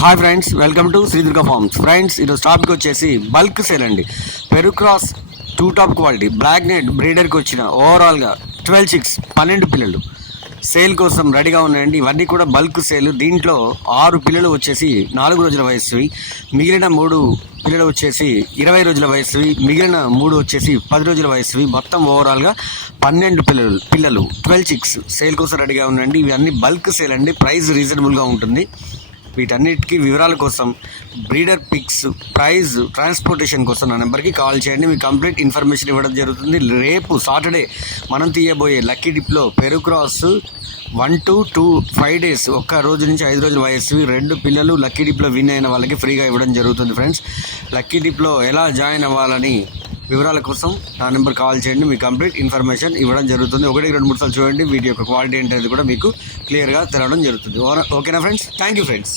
Hi friends, welcome to Sridurga farms. Friends, ఈరోజు topic వచ్చేసి bulk sale అండి. పెరుక్రాస్ 2 టాప్ క్వాలిటీ బ్లాక్ నెట్ బ్రీడర్కి వచ్చిన ఓవరాల్గా 12 చిక్స్ 12 పిల్లలు సేల్ కోసం రెడీగా ఉన్నాయండి. ఇవన్నీ కూడా బల్క్ సేల్. దీంట్లో 6 పిల్లలు వచ్చేసి 4 రోజుల వయసువి, మిగిలిన 3 పిల్లలు వచ్చేసి 20 రోజుల వయసువి, మిగిలిన 3 వచ్చేసి 10 రోజుల వయసువి. మొత్తం ఓవరాల్గా 12 పిల్లలు 12 చిక్స్ సేల్ కోసం రెడీగా ఉన్నాయండి. ఇవన్నీ బల్క్ సేల్ అండి. ప్రైస్ రీజనబుల్గా ఉంటుంది. వీటన్నిటికీ వివరాల కోసం, బ్రీడర్ పిక్స్, ప్రైజ్, ట్రాన్స్పోర్టేషన్ కోసం నా నెంబర్కి కాల్ చేయండి. మీకు కంప్లీట్ ఇన్ఫర్మేషన్ ఇవ్వడం జరుగుతుంది. రేపు సాటర్డే మనం తీయబోయే లక్కీ డిప్లో పెరుక్రాస్ 1 to 2 5 days, ఒక్క రోజు నుంచి 5 రోజుల వయసు 2 పిల్లలు లక్కీ డిప్లో విన్ అయిన వాళ్ళకి ఫ్రీగా ఇవ్వడం జరుగుతుంది. ఫ్రెండ్స్, లక్కీ డిప్లో ఎలా జాయిన్ అవ్వాలని వివరాల కోసం నా నెంబర్ కాల్ చేయండి. మీకు కంప్లీట్ ఇన్ఫర్మేషన్ ఇవ్వడం జరుగుతుంది. 1-2-3 సార్లు చూడండి. వీటి యొక్క క్వాలిటీ ఏంటనేది కూడా మీకు క్లియర్గా తెలవడం జరుగుతుంది. ఓకేనా ఫ్రెండ్స్? Thank you friends.